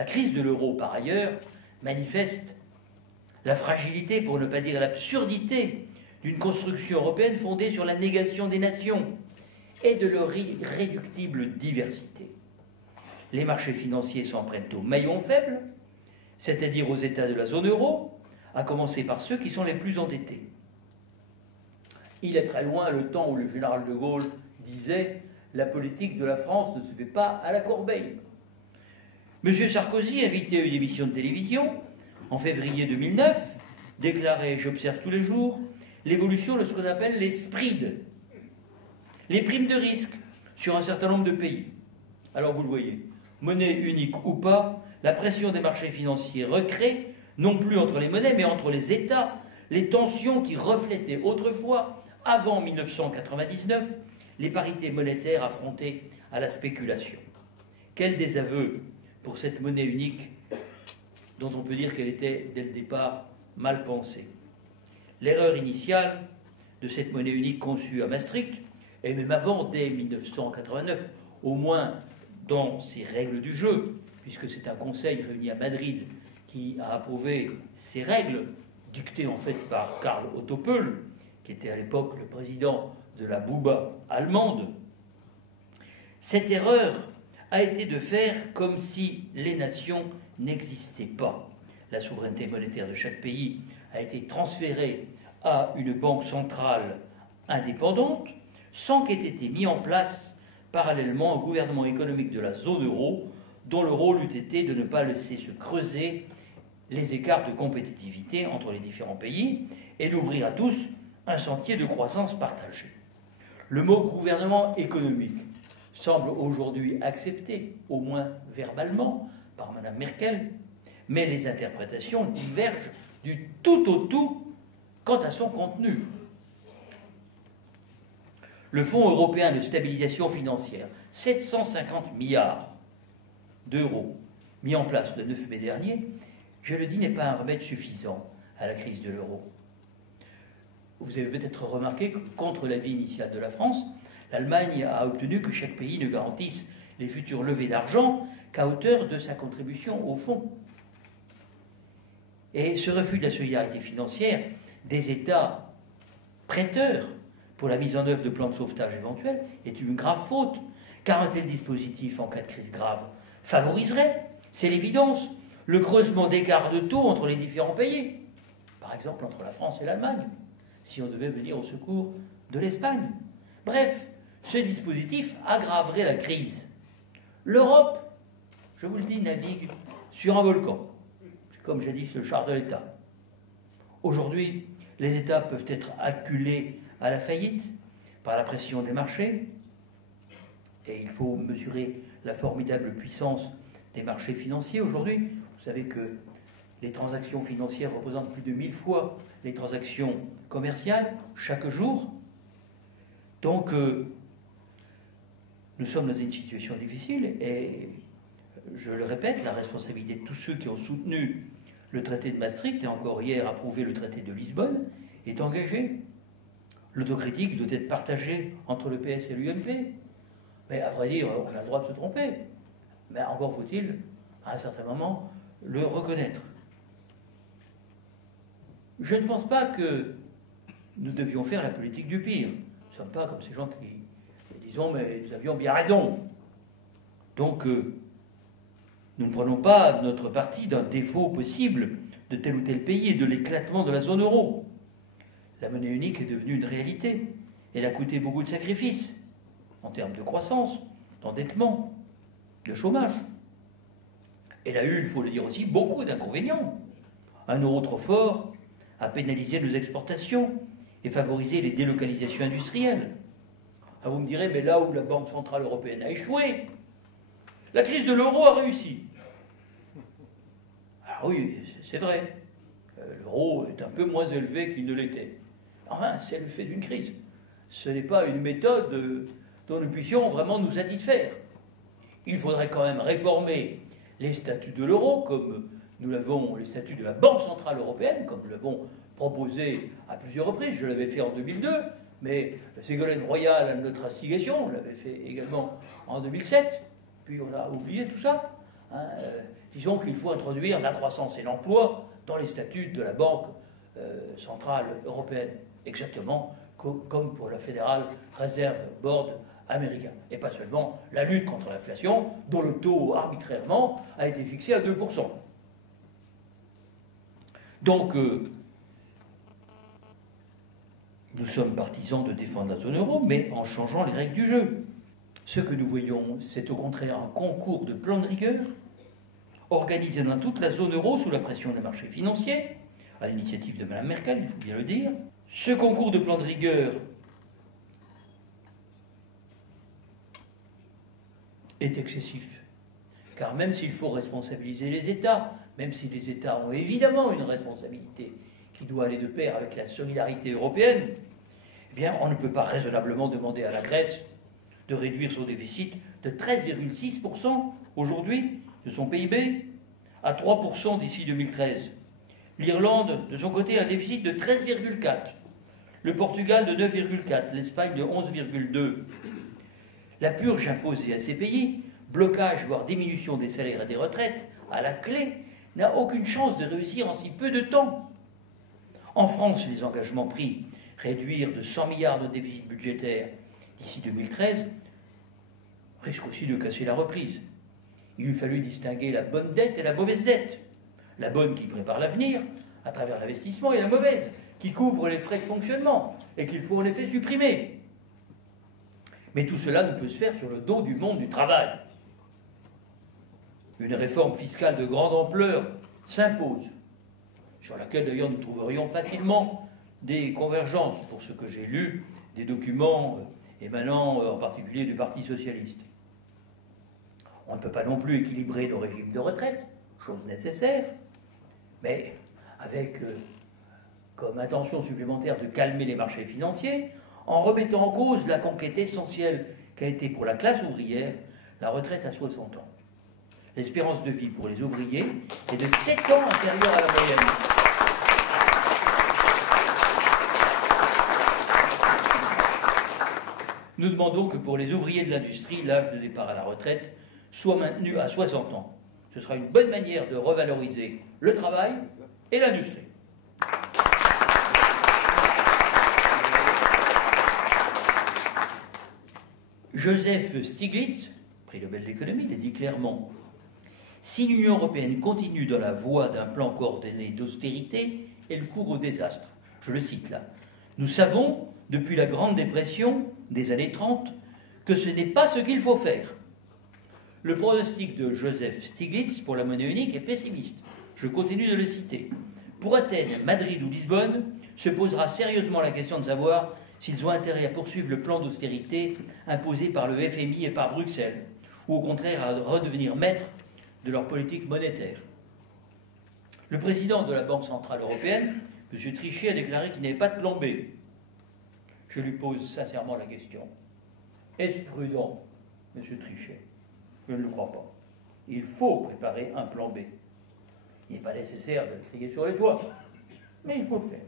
La crise de l'euro, par ailleurs, manifeste la fragilité, pour ne pas dire l'absurdité, d'une construction européenne fondée sur la négation des nations et de leur irréductible diversité. Les marchés financiers s'en prennent aux maillons faibles, c'est-à-dire aux États de la zone euro, à commencer par ceux qui sont les plus endettés. Il est très loin le temps où le général de Gaulle disait « La politique de la France ne se fait pas à la corbeille ». M. Sarkozy, invité à une émission de télévision, en février 2009, déclarait « J'observe tous les jours l'évolution de ce qu'on appelle les spreads, les primes de risque sur un certain nombre de pays. » Alors vous le voyez, monnaie unique ou pas, la pression des marchés financiers recrée, non plus entre les monnaies, mais entre les États, les tensions qui reflétaient autrefois, avant 1999, les parités monétaires affrontées à la spéculation. Quel désaveu pour cette monnaie unique dont on peut dire qu'elle était, dès le départ, mal pensée. L'erreur initiale de cette monnaie unique conçue à Maastricht, et même avant, dès 1989, au moins dans ses règles du jeu, puisque c'est un conseil réuni à Madrid qui a approuvé ces règles, dictées en fait par Karl Otto Pöll, qui était à l'époque le président de la BUBA allemande. Cette erreur a été de faire comme si les nations n'existaient pas. La souveraineté monétaire de chaque pays a été transférée à une banque centrale indépendante, sans qu'ait été mis en place parallèlement un gouvernement économique de la zone euro, dont le rôle eût été de ne pas laisser se creuser les écarts de compétitivité entre les différents pays et d'ouvrir à tous un sentier de croissance partagée. Le mot gouvernement économique semble aujourd'hui accepté, au moins verbalement, par Mme Merkel, mais les interprétations divergent du tout au tout quant à son contenu. Le Fonds européen de stabilisation financière, 750 milliards d'euros, mis en place le 9 mai dernier, je le dis, n'est pas un remède suffisant à la crise de l'euro. Vous avez peut-être remarqué que, contre l'avis initial de la France, l'Allemagne a obtenu que chaque pays ne garantisse les futures levées d'argent qu'à hauteur de sa contribution au fonds. Et ce refus de la solidarité financière des États prêteurs pour la mise en œuvre de plans de sauvetage éventuels est une grave faute, car un tel dispositif, en cas de crise grave, favoriserait, c'est l'évidence, le creusement d'écarts de taux entre les différents pays, par exemple entre la France et l'Allemagne, si on devait venir au secours de l'Espagne. Bref, ce dispositif aggraverait la crise. L'Europe, je vous le dis, navigue sur un volcan. C'est comme jadis le char de l'État. Aujourd'hui, les États peuvent être acculés à la faillite par la pression des marchés, et il faut mesurer la formidable puissance des marchés financiers. Aujourd'hui, vous savez que les transactions financières représentent plus de 1000 fois les transactions commerciales chaque jour. Donc, nous sommes dans une situation difficile et, je le répète, la responsabilité de tous ceux qui ont soutenu le traité de Maastricht et encore hier approuvé le traité de Lisbonne est engagée. L'autocritique doit être partagée entre le PS et l'UMP. Mais à vrai dire, on a le droit de se tromper. Mais encore faut-il, à un certain moment, le reconnaître. Je ne pense pas que nous devions faire la politique du pire. Nous ne sommes pas comme ces gens qui disons, mais nous avions bien raison. Donc, nous ne prenons pas notre parti d'un défaut possible de tel ou tel pays et de l'éclatement de la zone euro. La monnaie unique est devenue une réalité. Elle a coûté beaucoup de sacrifices, en termes de croissance, d'endettement, de chômage. Elle a eu, il faut le dire aussi, beaucoup d'inconvénients. Un euro trop fort a pénalisé nos exportations et favorisé les délocalisations industrielles. Ah, vous me direz, mais là où la Banque Centrale Européenne a échoué, la crise de l'euro a réussi. Ah oui, c'est vrai. L'euro est un peu moins élevé qu'il ne l'était. Enfin, c'est le fait d'une crise. Ce n'est pas une méthode dont nous puissions vraiment nous satisfaire. Il faudrait quand même réformer les statuts de l'euro, comme nous l'avons, les statuts de la Banque Centrale Européenne, comme nous l'avons proposé à plusieurs reprises. Je l'avais fait en 2002, mais Ségolène Royal, à notre instigation, l'avait fait également en 2007. Puis on a oublié tout ça. disons qu'il faut introduire la croissance et l'emploi dans les statuts de la Banque centrale européenne, exactement comme pour la Federal Reserve Board américain. Et pas seulement la lutte contre l'inflation, dont le taux arbitrairement a été fixé à 2%. Donc, nous sommes partisans de défendre la zone euro, mais en changeant les règles du jeu. Ce que nous voyons, c'est au contraire un concours de plan de rigueur, organisé dans toute la zone euro sous la pression des marchés financiers, à l'initiative de Mme Merkel, il faut bien le dire. Ce concours de plan de rigueur est excessif, car même s'il faut responsabiliser les États, même si les États ont évidemment une responsabilité qui doit aller de pair avec la solidarité européenne, eh bien, on ne peut pas raisonnablement demander à la Grèce de réduire son déficit de 13,6% aujourd'hui de son PIB à 3% d'ici 2013. L'Irlande, de son côté, a un déficit de 13,4%. Le Portugal de 9,4%, l'Espagne de 11,2%. La purge imposée à ces pays, blocage voire diminution des salaires et des retraites, à la clé, n'a aucune chance de réussir en si peu de temps. En France, les engagements pris, réduire de 100 milliards de déficit budgétaire d'ici 2013, risquent aussi de casser la reprise. Il eût fallu distinguer la bonne dette et la mauvaise dette. La bonne qui prépare l'avenir, à travers l'investissement, et la mauvaise, qui couvre les frais de fonctionnement, et qu'il faut en effet supprimer. Mais tout cela ne peut se faire sur le dos du monde du travail. Une réforme fiscale de grande ampleur s'impose, sur laquelle d'ailleurs nous trouverions facilement des convergences, pour ce que j'ai lu, des documents émanant en particulier du Parti socialiste. On ne peut pas non plus équilibrer nos régimes de retraite, chose nécessaire, mais avec comme intention supplémentaire de calmer les marchés financiers, en remettant en cause la conquête essentielle qu'a été pour la classe ouvrière la retraite à 60 ans. L'espérance de vie pour les ouvriers est de 7 ans inférieure à la moyenne. Nous demandons que pour les ouvriers de l'industrie, l'âge de départ à la retraite soit maintenu à 60 ans. Ce sera une bonne manière de revaloriser le travail et l'industrie. Joseph Stiglitz, prix Nobel d'économie, l'a dit clairement. Si l'Union européenne continue dans la voie d'un plan coordonné d'austérité, elle court au désastre. Je le cite là. Nous savons, depuis la Grande Dépression des années 30, que ce n'est pas ce qu'il faut faire. Le pronostic de Joseph Stiglitz pour la monnaie unique est pessimiste. Je continue de le citer. Pour Athènes, Madrid ou Lisbonne, se posera sérieusement la question de savoir s'ils ont intérêt à poursuivre le plan d'austérité imposé par le FMI et par Bruxelles, ou au contraire à redevenir maître de leur politique monétaire. Le président de la Banque centrale européenne, M. Trichet, a déclaré qu'il n'y avait pas de plan B. Je lui pose sincèrement la question. Est-ce prudent, M. Trichet? Je ne le crois pas. Il faut préparer un plan B. Il n'est pas nécessaire de le crier sur les doigts, mais il faut le faire.